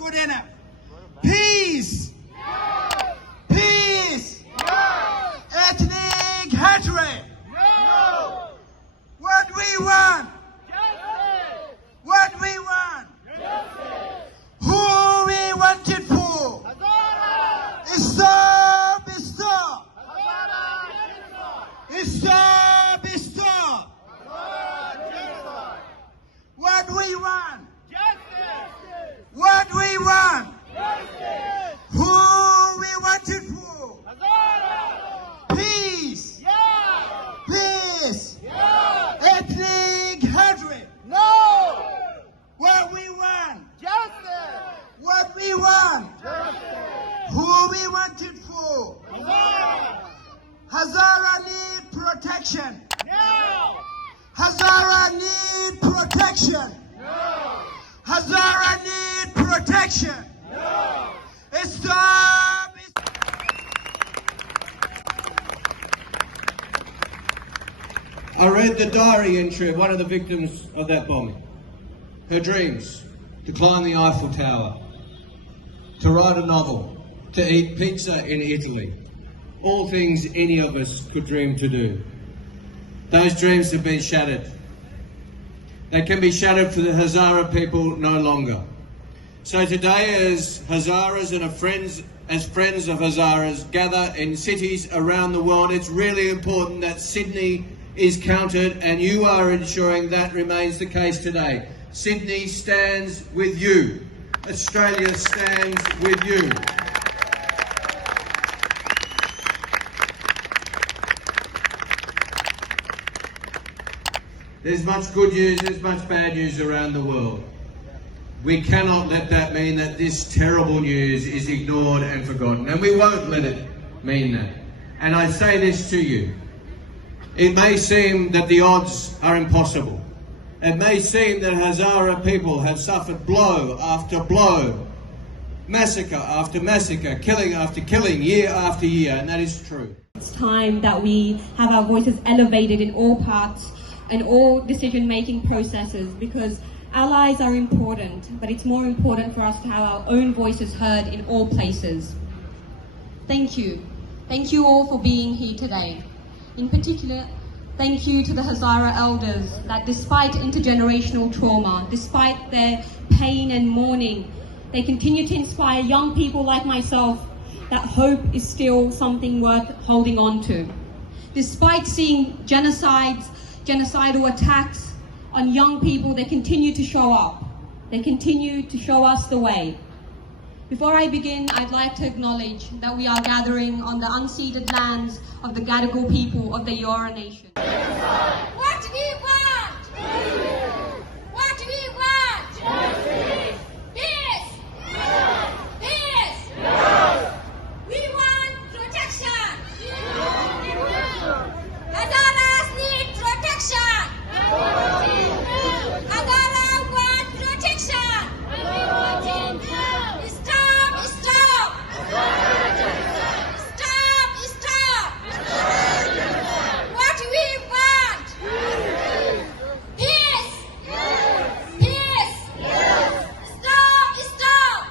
good enough. Peace. No. Peace. No. Ethnic hatred. No. What we want. Justice. What we want. Justice. Who we want it for. Hazara. Stop. Stop. Hazara Genocide. Stop. Stop. Hazara Genocide. What we want. Justice. What we want. Justice. Who we want it for. Hazara. Peace. Yes. Peace. Yes. Ethnic hatred. No. What we want. Justice. What we want. Justice. Who we want it for. Hazara. Hazara need protection. Now. Hazara need protection. No. Hazara need protection. No. Stop. I read the diary entry of one of the victims of that bombing. Her dreams: to climb the Eiffel Tower, to write a novel, to eat pizza in Italy. All things any of us could dream to do. Those dreams have been shattered. They can be shattered for the Hazara people no longer. So today, as Hazaras and as friends of Hazaras gather in cities around the world, it's really important that Sydney is counted, and you are ensuring that remains the case today. Sydney stands with you. Australia stands with you. There's much good news, there's much bad news around the world. We cannot let that mean that this terrible news is ignored and forgotten, and we won't let it mean that. And I say this to you. It may seem that the odds are impossible. It may seem that Hazara people have suffered blow after blow, massacre after massacre, killing after killing, year after year, and that is true. It's time that we have our voices elevated in all parts and all decision-making processes, because allies are important, but it's more important for us to have our own voices heard in all places. Thank you. Thank you all for being here today. In particular, thank you to the Hazara elders that despite intergenerational trauma, despite their pain and mourning, they continue to inspire young people like myself that hope is still something worth holding on to. Despite seeing genocidal attacks on young people, they continue to show up. They continue to show us the way. Before I begin, I'd like to acknowledge that we are gathering on the unceded lands of the Gadigal people of the Eora Nation. What we want! What we want! Peace! Peace! We want protection! Hazaras need protection! Hazara want protection! Stop! Stop! Stop! Stop! What we want! Peace! Peace! Stop! Stop!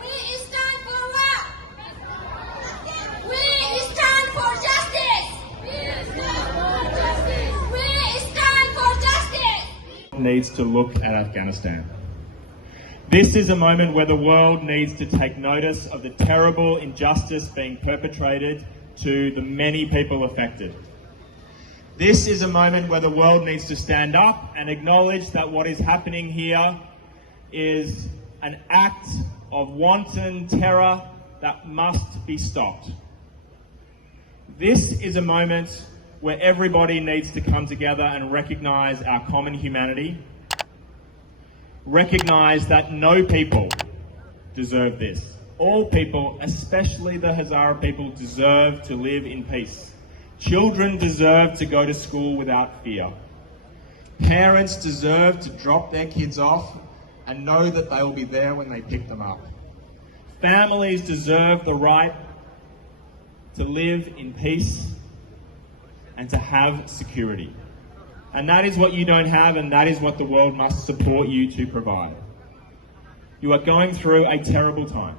We stand for what? We stand for justice! We stand for justice! Needs to look at Afghanistan. This is a moment where the world needs to take notice of the terrible injustice being perpetrated to the many people affected. This is a moment where the world needs to stand up and acknowledge that what is happening here is an act of wanton terror that must be stopped. This is a moment where everybody needs to come together and recognise our common humanity, recognise that no people deserve this. All people, especially the Hazara people, deserve to live in peace. Children deserve to go to school without fear. Parents deserve to drop their kids off and know that they will be there when they pick them up. Families deserve the right to live in peace and to have security. And that is what you don't have, and that is what the world must support you to provide. You are going through a terrible time.